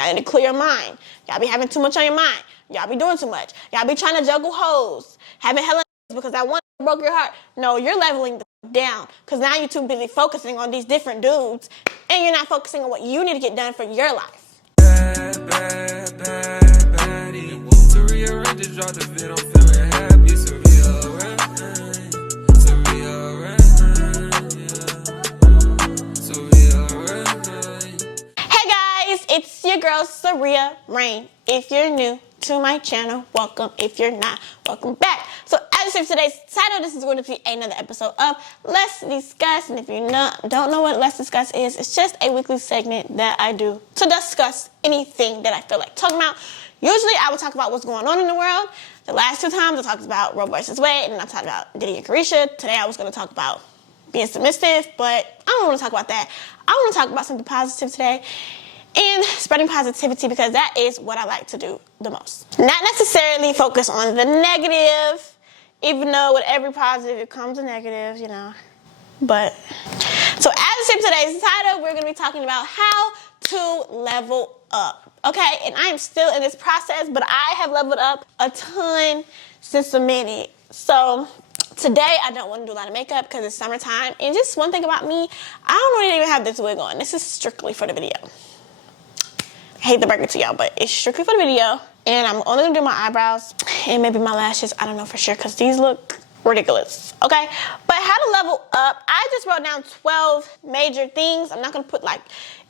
Y'all need to clear your mind. Y'all be having too much on your mind. Y'all be doing too much. Y'all be trying to juggle hoes. Having hella because that one broke your heart. No, you're leveling the down because now you're too busy focusing on these different dudes and you're not focusing on what you need to get done for your life. Bad, bad, bad, baddie. To rearrange the drop the vid, I'm feeling happy. Hey guys, it's your girl Saria Rain. If you're new to my channel, welcome. If you're not, welcome back. So as of today's title, this is going to be another episode of Let's Discuss. And if you don't know what Let's Discuss is, it's just a weekly segment that I do to discuss anything that I feel like talking about. Usually I will talk about what's going on in the world. The last two times I talked about Roe versus Wade, and I talked about Diddy and Carisha. Today I was going to talk about being submissive, but I don't want to talk about that. I want to talk about something positive today and spreading positivity because that is what I like to do the most. Not necessarily focus on the negative, even though with every positive it comes a negative, you know. But, so as of today's title, we're going to be talking about how to level up. Okay, and I am still in this process, but I have leveled up a ton since the minute. So today I don't want to do a lot of makeup because it's summertime. And just one thing about me, I don't really even have this wig on. This is strictly for the video. I hate the burger to y'all, but it's strictly for the video. And I'm only gonna do my eyebrows and maybe my lashes. I don't know for sure because these look ridiculous. Okay, but how to level up, I just wrote down 12 major things. I'm not gonna put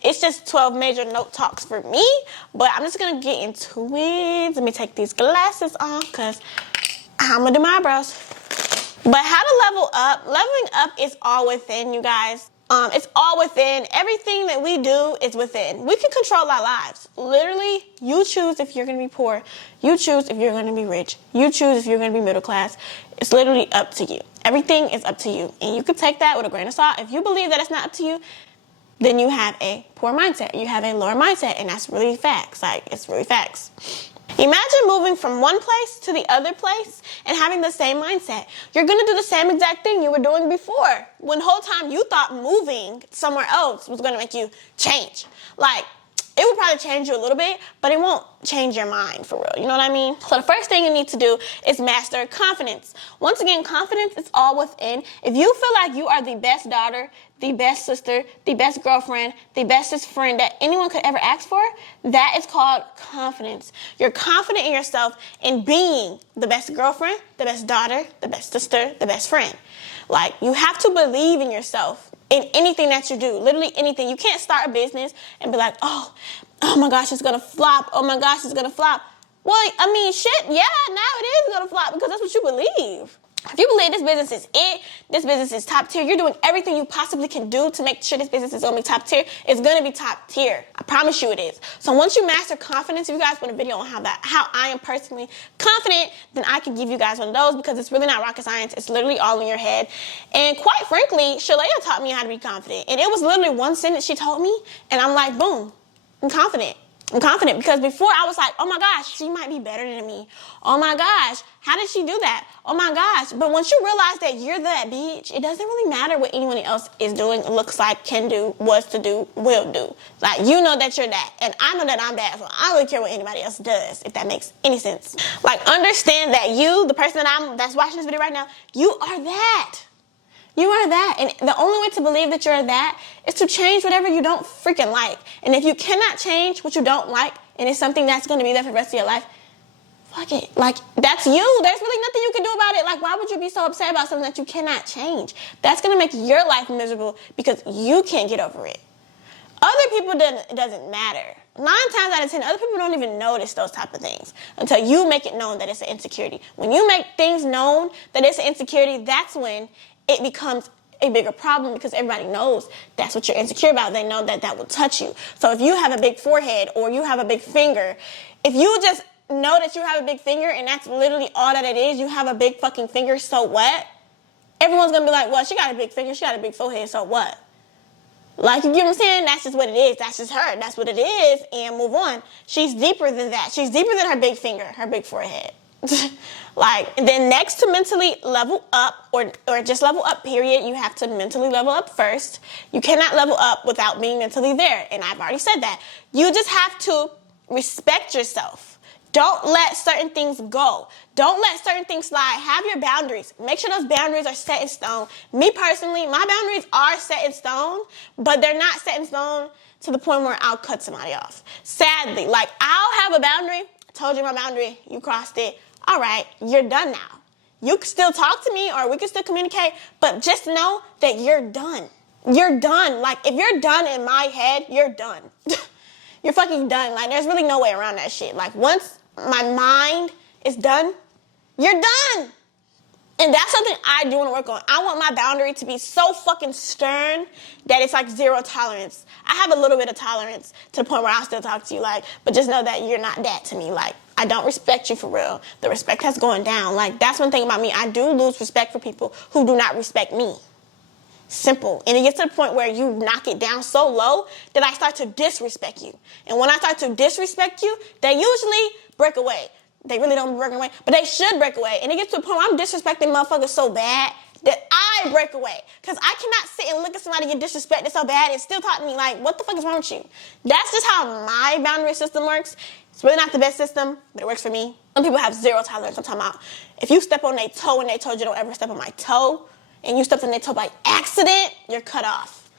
it's just 12 major note talks for me, but I'm just gonna get into it. Let me take these glasses off because I'm gonna do my eyebrows. But how to level up, leveling up is all within, you guys. It's all within. Everything that we do is within. We can control our lives. Literally, you choose if you're going to be poor. You choose if you're going to be rich. You choose if you're going to be middle class. It's literally up to you. Everything is up to you. And you can take that with a grain of salt. If you believe that it's not up to you, then you have a poor mindset. You have a lower mindset. And that's really facts. It's really facts. Imagine moving from one place to the other place and having the same mindset. You're going to do the same exact thing you were doing before. When the whole time you thought moving somewhere else was going to make you change. It would probably change you a little bit, but it won't change your mind for real. You know what I mean? So the first thing you need to do is master confidence. Once again, confidence is all within. If you feel like you are the best daughter, the best sister, the best girlfriend, the bestest friend that anyone could ever ask for, that is called confidence. You're confident in yourself in being the best girlfriend, the best daughter, the best sister, the best friend. You have to believe in yourself. In anything that you do, literally anything. You can't start a business and be like, oh my gosh, it's gonna flop. Oh my gosh, it's gonna flop. Well, I mean, shit, yeah, now it is gonna flop because that's what you believe. If you believe this business is it, this business is top tier, you're doing everything you possibly can do to make sure this business is gonna be top tier, it's gonna be top tier. I promise you it is. So once you master confidence, if you guys want a video on how I am personally confident, then I can give you guys one of those because it's really not rocket science. It's literally all in your head. And quite frankly, Shalaya taught me how to be confident. And it was literally one sentence she told me, and I'm like, boom, I'm confident. I'm confident because before I was like, oh my gosh, she might be better than me. Oh my gosh, how did she do that? Oh my gosh. But once you realize that you're that bitch, it doesn't really matter what anyone else is doing, looks like, can do, was to do, will do. You know that you're that. And I know that I'm that, so I don't really care what anybody else does, if that makes any sense. Understand that you, the person that's watching this video right now, you are that. You are that. And the only way to believe that you're that is to change whatever you don't freaking like. And if you cannot change what you don't like, and it's something that's going to be there for the rest of your life, fuck it. That's you. There's really nothing you can do about it. Why would you be so upset about something that you cannot change? That's going to make your life miserable because you can't get over it. Other people, it doesn't matter. 9 times out of 10, other people don't even notice those type of things until you make it known that it's an insecurity. When you make things known that it's an insecurity, that's when it becomes a bigger problem because everybody knows that's what you're insecure about. They know that will touch you. So if you have a big forehead or you have a big finger, if you just know that you have a big finger and that's literally all that it is, you have a big fucking finger, so what? Everyone's going to be like, well, she got a big finger, she got a big forehead, so what? You get what I'm saying? That's just what it is. That's just her. That's what it is. And move on. She's deeper than that. She's deeper than her big finger, her big forehead. Then next to mentally level up or just level up, period, you have to mentally level up first. You cannot level up without being mentally there. And I've already said that. You just have to respect yourself. Don't let certain things go. Don't let certain things slide. Have your boundaries. Make sure those boundaries are set in stone. Me personally, my boundaries are set in stone, but they're not set in stone to the point where I'll cut somebody off. Sadly, like I'll have a boundary. I told you my boundary. You crossed it. All right, you're done now. You can still talk to me or we can still communicate, but just know that you're done. You're done. Like if you're done in my head, you're done. You're fucking done. Like there's really no way around that shit. Like once my mind is done, you're done. And that's something I do want to work on. I want my boundary to be so fucking stern that it's like zero tolerance. I have a little bit of tolerance to the point where I'll still talk to you, like, but just know that you're not that to me. Like, I don't respect you for real. The respect has gone down. Like, that's one thing about me. I do lose respect for people who do not respect me. Simple. And it gets to the point where you knock it down so low that I start to disrespect you. And when I start to disrespect you, they usually break away. They really don't break away, but they should break away. And it gets to a point where I'm disrespecting motherfuckers so bad that I break away. Because I cannot sit and look at somebody get disrespected so bad and still talk to me like, what the fuck is wrong with you? That's just how my boundary system works. It's really not the best system, but it works for me. Some people have zero tolerance. I'm talking about if you step on their toe and they told you don't ever step on my toe, and you stepped on their toe by accident, you're cut off.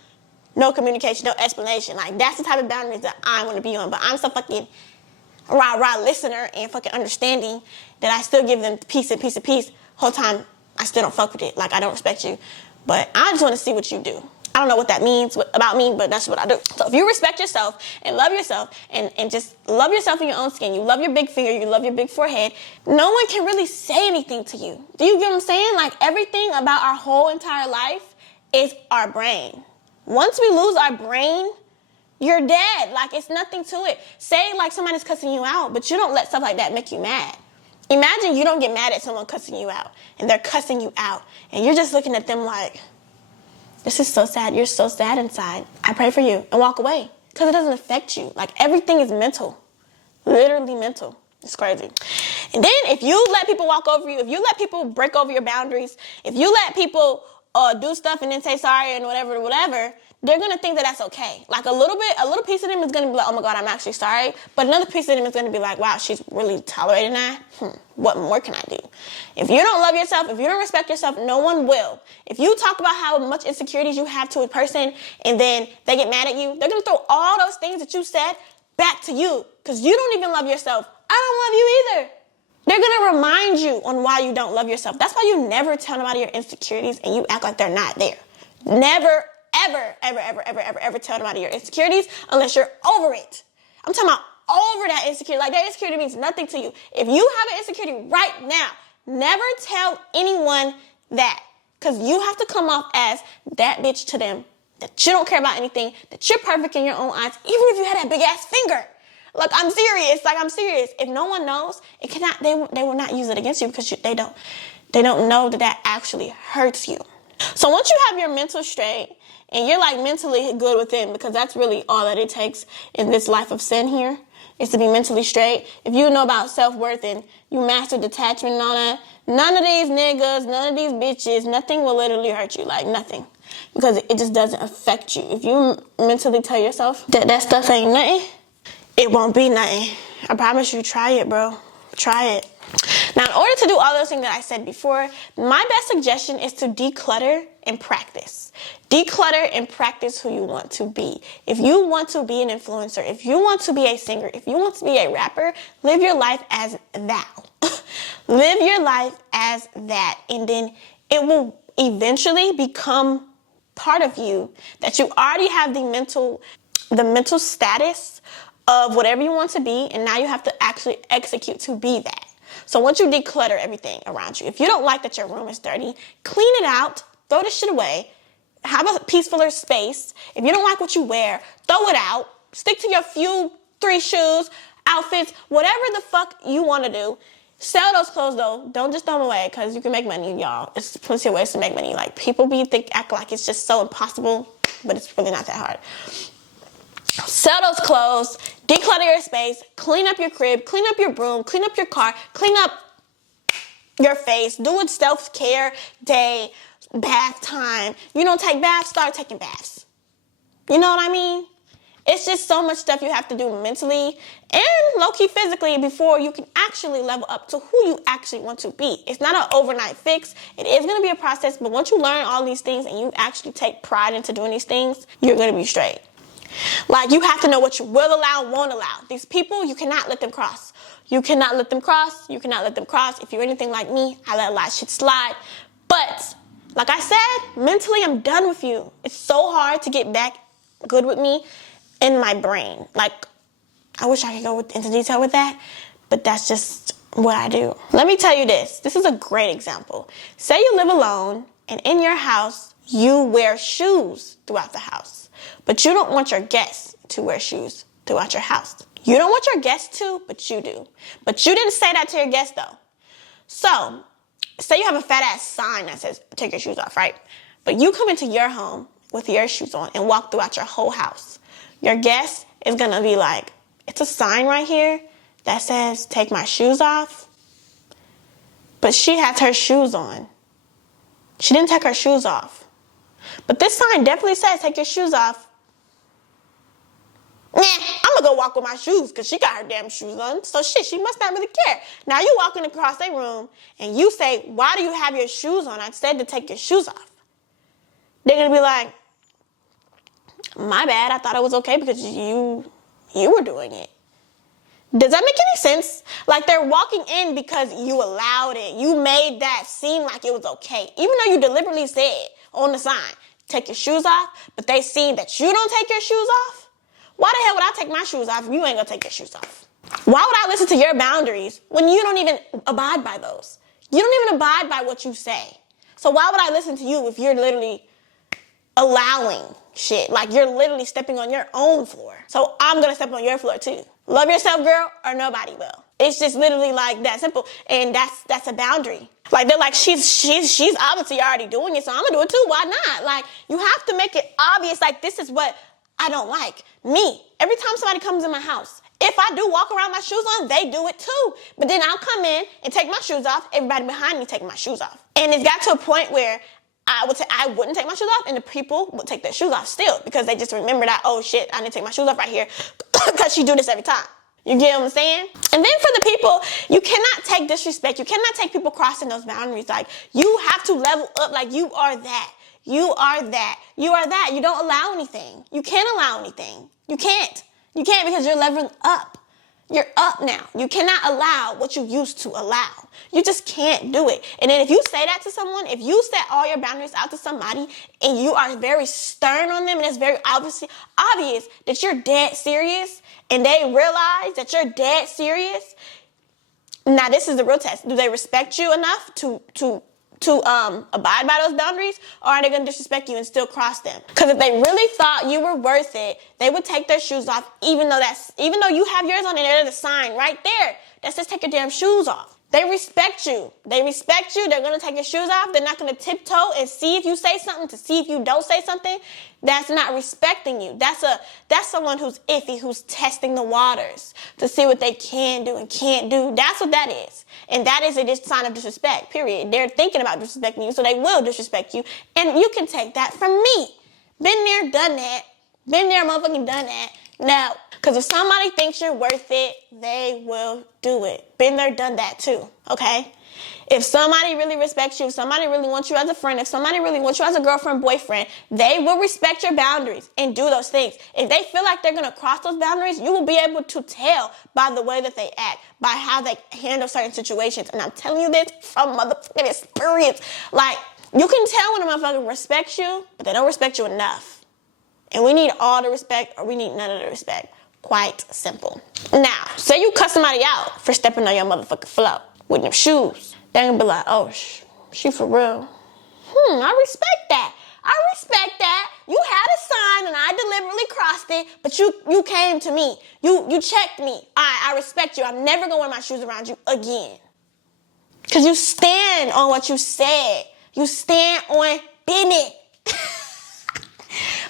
No communication, no explanation. Like, that's the type of boundaries that I want to be on. But I'm so fucking rah-rah listener and fucking understanding that I still give them piece. Whole time, I still don't fuck with it. Like, I don't respect you. But I just want to see what you do. I don't know what that means about me, but that's what I do. So if you respect yourself and love yourself and just love yourself in your own skin, you love your big finger, you love your big forehead, no one can really say anything to you. Do you get what I'm saying? Like, everything about our whole entire life is our brain. Once we lose our brain, you're dead. Like, it's nothing to it. Say, like, somebody's cussing you out, but you don't let stuff like that make you mad. Imagine you don't get mad at someone cussing you out, and they're cussing you out, and you're just looking at them like, this is so sad. You're so sad inside. I pray for you, and walk away, because it doesn't affect you. Like, everything is mental. Literally mental. It's crazy. And then if you let people walk over you, if you let people break over your boundaries, if you let people do stuff and then say sorry and whatever, they're going to think that that's okay. Like a little piece of them is going to be like, oh my God, I'm actually sorry. But another piece of them is going to be like, wow, she's really tolerating that. What more can I do? If you don't love yourself, if you don't respect yourself, no one will. If you talk about how much insecurities you have to a person and then they get mad at you, they're going to throw all those things that you said back to you because you don't even love yourself. I don't love you either. They're going to remind you on why you don't love yourself. That's why you never tell nobody your insecurities and you act like they're not there. Never, ever tell nobody your insecurities unless you're over it. I'm talking about over that insecurity. Like, that insecurity means nothing to you. If you have an insecurity right now, never tell anyone that. Because you have to come off as that bitch to them. That you don't care about anything. That you're perfect in your own eyes. Even if you had that big ass finger. Like, I'm serious. If no one knows, they will not use it against you because they don't know that actually hurts you. So once you have your mental straight and you're like mentally good within, because that's really all that it takes in this life of sin here is to be mentally straight. If you know about self-worth and you master detachment and all that, none of these niggas, none of these bitches, nothing will literally hurt you. Like, nothing. Because it just doesn't affect you. If you mentally tell yourself that stuff ain't nothing, it won't be nothing. I promise you, try it, bro. Try it. Now, in order to do all those things that I said before, my best suggestion is to declutter and practice. Declutter and practice who you want to be. If you want to be an influencer, if you want to be a singer, if you want to be a rapper, live your life as thou. Live your life as that. And then it will eventually become part of you that you already have the mental status of whatever you want to be, and now you have to actually execute to be that. So once you declutter everything around you, if you don't like that your room is dirty, clean it out, throw this shit away, have a peacefuler space. If you don't like what you wear, throw it out, stick to your few 3 shoes, outfits, whatever the fuck you want to do. Sell those clothes though. Don't just throw them away because you can make money, y'all. It's plenty of ways to make money. Like, people act like it's just so impossible, but it's really not that hard. Sell those clothes, declutter your space, clean up your crib, clean up your room, clean up your car, clean up your face, do a self-care day, bath time. You don't take baths, start taking baths. You know what I mean? It's just so much stuff you have to do mentally and low-key physically before you can actually level up to who you actually want to be. It's not an overnight fix. It is going to be a process, but once you learn all these things and you actually take pride into doing these things, you're going to be straight. Like, you have to know what you will allow and won't allow. These people, you cannot let them cross. You cannot let them cross. You cannot let them cross. If you're anything like me, I let a lot of shit slide. But, like I said, mentally, I'm done with you. It's so hard to get back good with me in my brain. Like, I wish I could go into detail with that, but that's just what I do. Let me tell you this. This is a great example. Say you live alone, and in your house, you wear shoes throughout the house. But you don't want your guests to wear shoes throughout your house. You don't want your guests to, but you do. But you didn't say that to your guests, though. So, say you have a fat-ass sign that says, take your shoes off, right? But you come into your home with your shoes on and walk throughout your whole house. Your guest is going to be like, it's a sign right here that says, take my shoes off. But she has her shoes on. She didn't take her shoes off. But this sign definitely says, take your shoes off. Nah, I'm gonna go walk with my shoes because she got her damn shoes on. So shit, she must not really care. Now you walking across their room and you say, why do you have your shoes on? I said to take your shoes off. They're gonna be like, my bad, I thought it was okay because you were doing it. Does that make any sense? Like, they're walking in because you allowed it. You made that seem like it was okay. Even though you deliberately said on the sign, take your shoes off, but they see that you don't take your shoes off. Why the hell would I take my shoes off if you ain't gonna take your shoes off? Why would I listen to your boundaries when you don't even abide by those? You don't even abide by what you say. So why would I listen to you if you're literally allowing shit? Like, you're literally stepping on your own floor. So I'm gonna step on your floor too. Love yourself, girl, or nobody will. It's just literally like that simple. And that's a boundary. Like, they're like, she's obviously already doing it, so I'm gonna do it too. Why not? Like, you have to make it obvious, like, this is what I don't like. Me, every time somebody comes in my house, if I do walk around with my shoes on, they do it too. But then I'll come in and take my shoes off. Everybody behind me taking my shoes off. And it's got to a point where I wouldn't take my shoes off, and the people would take their shoes off still because they just remember that, oh shit, I need to take my shoes off right here because she do this every time. You get what I'm saying? And then for the people, you cannot take disrespect. You cannot take people crossing those boundaries. Like, you have to level up. Like, you are that. You are that. You are that. You don't allow anything. You can't allow anything. You can't. You can't because you're leveling up. You're up now. You cannot allow what you used to allow. You just can't do it. And then if you say that to someone, if you set all your boundaries out to somebody and you are very stern on them and it's very obvious that you're dead serious and they realize that you're dead serious, now this is the real test. Do they respect you enough to abide by those boundaries, or are they going to disrespect you and still cross them? Because if they really thought you were worth it, they would take their shoes off, even though you have yours on and there's a sign right there that says take your damn shoes off. They respect you. They respect you. They're going to take your shoes off. They're not going to tiptoe and see if you say something to see if you don't say something. That's not respecting you. That's someone who's iffy, who's testing the waters to see what they can do and can't do. That's what that is. And that is a sign of disrespect, period. They're thinking about disrespecting you, so they will disrespect you. And you can take that from me. Been there, done that. Been there, motherfucking done that. Now, because if somebody thinks you're worth it, they will do it. Been there, done that too, okay? If somebody really respects you, if somebody really wants you as a friend, if somebody really wants you as a girlfriend, boyfriend, they will respect your boundaries and do those things. If they feel like they're going to cross those boundaries, you will be able to tell by the way that they act, by how they handle certain situations. And I'm telling you this from motherfucking experience. Like, you can tell when a motherfucker respects you, but they don't respect you enough. And we need all the respect, or we need none of the respect. Quite simple. Now, say you cuss somebody out for stepping on your motherfucking flow with them shoes. They're gonna be like, oh, she for real. I respect that. I respect that. You had a sign and I deliberately crossed it, but you came to me. You checked me. I respect you. I'm never gonna wear my shoes around you again. Because you stand on what you said. You stand on business.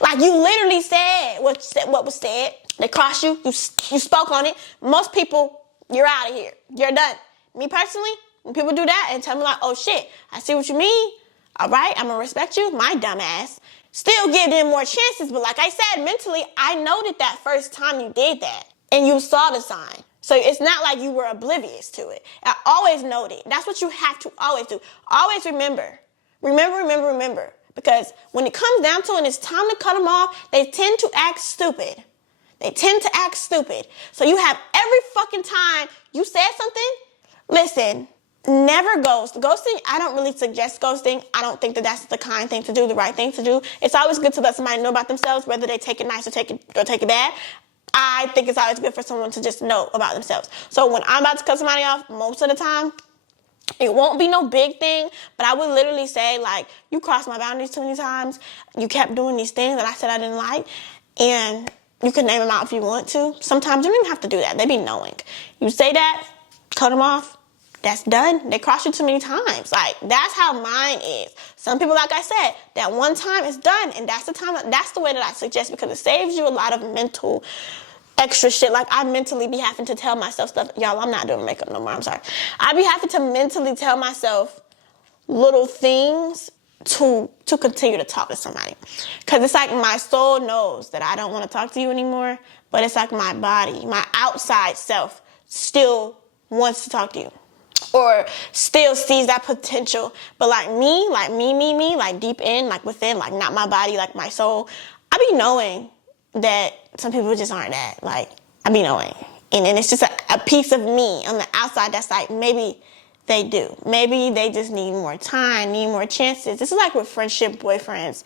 Like, you literally said what was said. They crossed you. You spoke on it. Most people, you're out of here. You're done. Me personally, when people do that and tell me like, oh shit, I see what you mean. All right, I'm going to respect you. My dumb ass Still give them more chances, but like I said, mentally, I noted that first time you did that, and you saw the sign. So it's not like you were oblivious to it. I always noted. That's what you have to always do. Always remember. Remember. Because when it comes down to it and it's time to cut them off, they tend to act stupid. So you have every fucking time you said something, listen, never ghost. Ghosting, I don't really suggest ghosting. I don't think that that's the kind thing to do, the right thing to do. It's always good to let somebody know about themselves, whether they take it nice or take it bad. I think it's always good for someone to just know about themselves. So when I'm about to cut somebody off, most of the time, it won't be no big thing, but I would literally say, like, you crossed my boundaries too many times. You kept doing these things that I said I didn't like, and you can name them out if you want to. Sometimes you don't even have to do that. They be knowing. You say that, cut them off. That's done. They cross you too many times. Like, that's how mine is. Some people, like I said, that one time is done, and that's the way that I suggest, because it saves you a lot of mental extra shit. Like, I mentally be having to tell myself stuff. Y'all, I'm not doing makeup no more. I'm sorry. I be having to mentally tell myself little things to continue to talk to somebody. Because it's like my soul knows that I don't want to talk to you anymore, but it's like my body, my outside self still wants to talk to you. Or still sees that potential. But like me, like deep in, like within, like not my body, like my soul, I be knowing that some people just aren't that. Like, I be knowing. And then it's just a piece of me on the outside that's like, maybe they do. Maybe they just need more time, need more chances. This is like with friendship, boyfriends,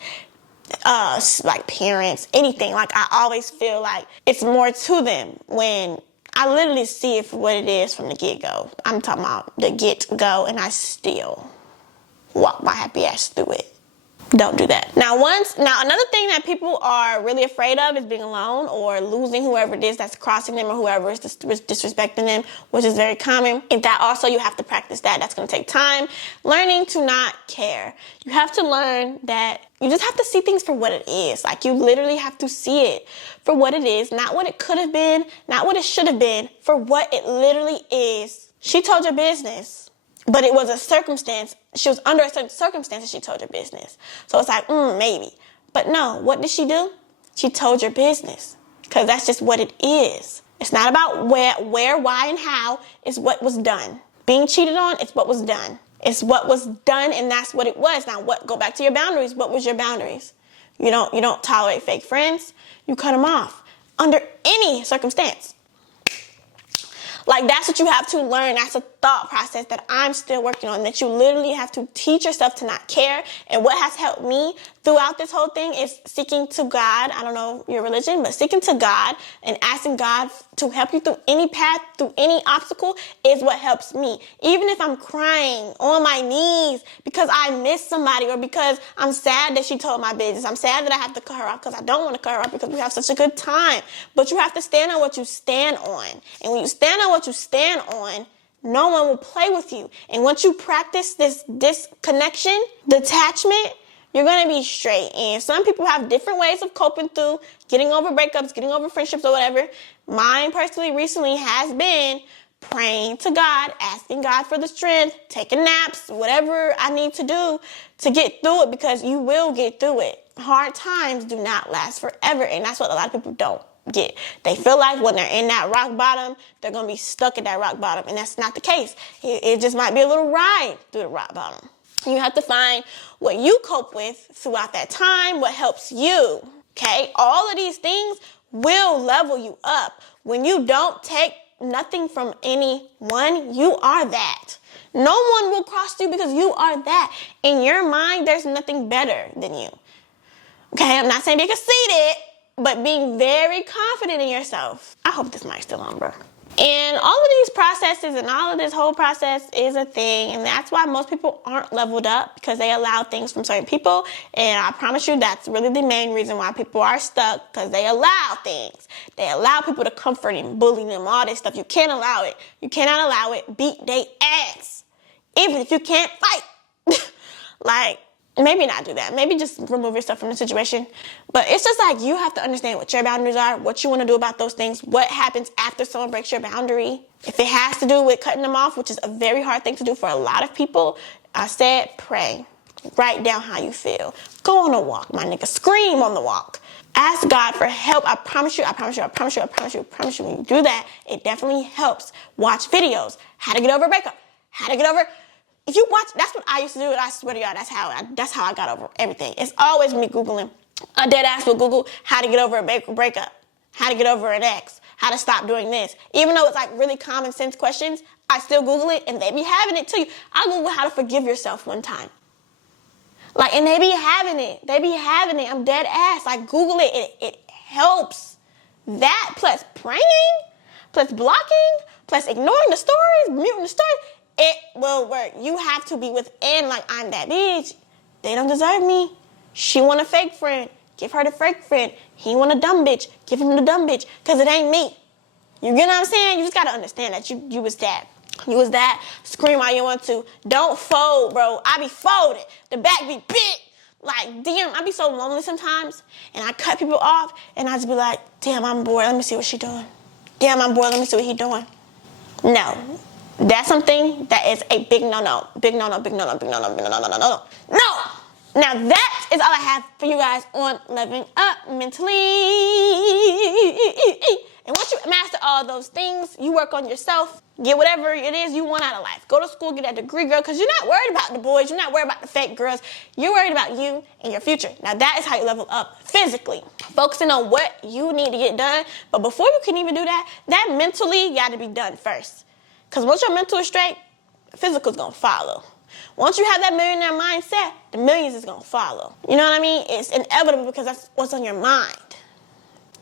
like parents, anything. Like, I always feel like it's more to them when I literally see it for what it is from the get-go. I'm talking about the get-go, and I still walk my happy ass through it. Don't do that. Now, another thing that people are really afraid of is being alone or losing whoever it is that's crossing them or whoever is disrespecting them, which is very common. And that also, you have to practice that. That's going to take time. Learning to not care. You have to learn that you just have to see things for what it is. Like, you literally have to see it for what it is, not what it could have been, not what it should have been, for what it literally is. She told your business. But it was a circumstance. She was under a certain circumstance and she told your business. So it's like, maybe. But no, what did she do? She told your business. Because that's just what it is. It's not about where, why, and how. It's what was done. Being cheated on, it's what was done. It's what was done, and that's what it was. Now, go back to your boundaries. What was your boundaries? You don't tolerate fake friends. You cut them off under any circumstance. Like, that's what you have to learn. That's a thought process that I'm still working on, that you literally have to teach yourself to not care. And what has helped me throughout this whole thing is seeking to God. I don't know your religion, but seeking to God and asking God to help you through any path, through any obstacle, is what helps me. Even if I'm crying on my knees because I miss somebody, or because I'm sad that she told my business. I'm sad that I have to cut her off because I don't want to cut her off because we have such a good time. But you have to stand on what you stand on. And when you stand on what you stand on, no one will play with you. And once you practice this disconnection, detachment, you're going to be straight. And some people have different ways of coping through getting over breakups, getting over friendships, or whatever. Mine personally recently has been praying to God, asking God for the strength, taking naps, whatever I need to do to get through it, because you will get through it. Hard times do not last forever, and that's what a lot of people don't get. They feel like when they're in that rock bottom, they're going to be stuck at that rock bottom, and that's not the case. It just might be a little ride through the rock bottom. You have to find what you cope with throughout that time, what helps you, okay? All of these things will level you up. When you don't take nothing from anyone, you are that. No one will cross you because you are that. In your mind, there's nothing better than you. Okay, I'm not saying be conceited, but being very confident in yourself. I hope this mic's still on, bro. And all of these processes and all of this whole process is a thing. And that's why most people aren't leveled up, because they allow things from certain people. And I promise you, that's really the main reason why people are stuck, because they allow things. They allow people to comfort and bully them, all this stuff. You can't allow it. You cannot allow it. Beat they ass. Even if you can't fight. Like, maybe not do that. Maybe just remove yourself from the situation. But it's just like, you have to understand what your boundaries are, what you want to do about those things, what happens after someone breaks your boundary. If it has to do with cutting them off, which is a very hard thing to do for a lot of people, I said pray. Write down how you feel. Go on a walk, my nigga. Scream on the walk. Ask God for help. I promise you, I promise you, I promise you, I promise you, I promise you. When you do that, it definitely helps. Watch videos. How to get over a breakup. How to get over. If you watch, that's what I used to do, and I swear to y'all, that's how I got over everything. It's always me Googling. A dead ass will Google how to get over a breakup, how to get over an ex, how to stop doing this. Even though it's like really common sense questions, I still Google it, and they be having it to you. I Googled how to forgive yourself one time. Like, and they be having it. They be having it. I'm dead ass. Like, Google it. It helps. That plus praying, plus blocking, plus ignoring the stories, muting the stories, it will work. You have to be within, like, I'm that bitch. They don't deserve me. She want a fake friend. Give her the fake friend. He want a dumb bitch. Give him the dumb bitch. Because it ain't me. You get what I'm saying? You just got to understand that you was that. You was that. Scream all you want to. Don't fold, bro. I be folded. The back be big. Like, damn, I be so lonely sometimes. And I cut people off. And I just be like, damn, I'm bored. Let me see what she doing. Damn, I'm bored. Let me see what he doing. No. That's something that is a big no-no. Big no-no, big no-no, big no-no, big no-no, no-no. No! Now that is all I have for you guys on leveling up mentally. And once you master all those things, you work on yourself, get whatever it is you want out of life. Go to school, get that degree, girl, because you're not worried about the boys. You're not worried about the fake girls. You're worried about you and your future. Now, that is how you level up physically, focusing on what you need to get done. But before you can even do that, that mentally got to be done first. Because once your mental is straight, the physical is going to follow. Once you have that millionaire mindset, the millions is going to follow. You know what I mean? It's inevitable because that's what's on your mind.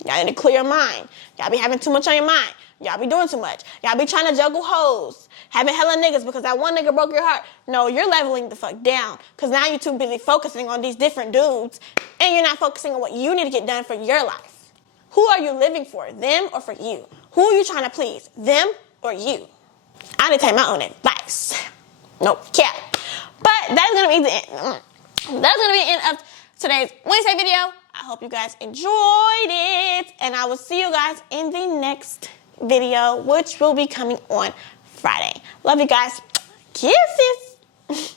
Y'all need to clear your mind. Y'all be having too much on your mind. Y'all be doing too much. Y'all be trying to juggle hoes. Having hella niggas because that one nigga broke your heart. No, you're leveling the fuck down. Because now you're too busy focusing on these different dudes. And you're not focusing on what you need to get done for your life. Who are you living for? Them or for you? Who are you trying to please? Them or you? I need to take my own advice. Nope, cap. But that's going to be the end. That's going to be the end of today's Wednesday video. I hope you guys enjoyed it. And I will see you guys in the next video, which will be coming on Friday. Love you guys. Kisses.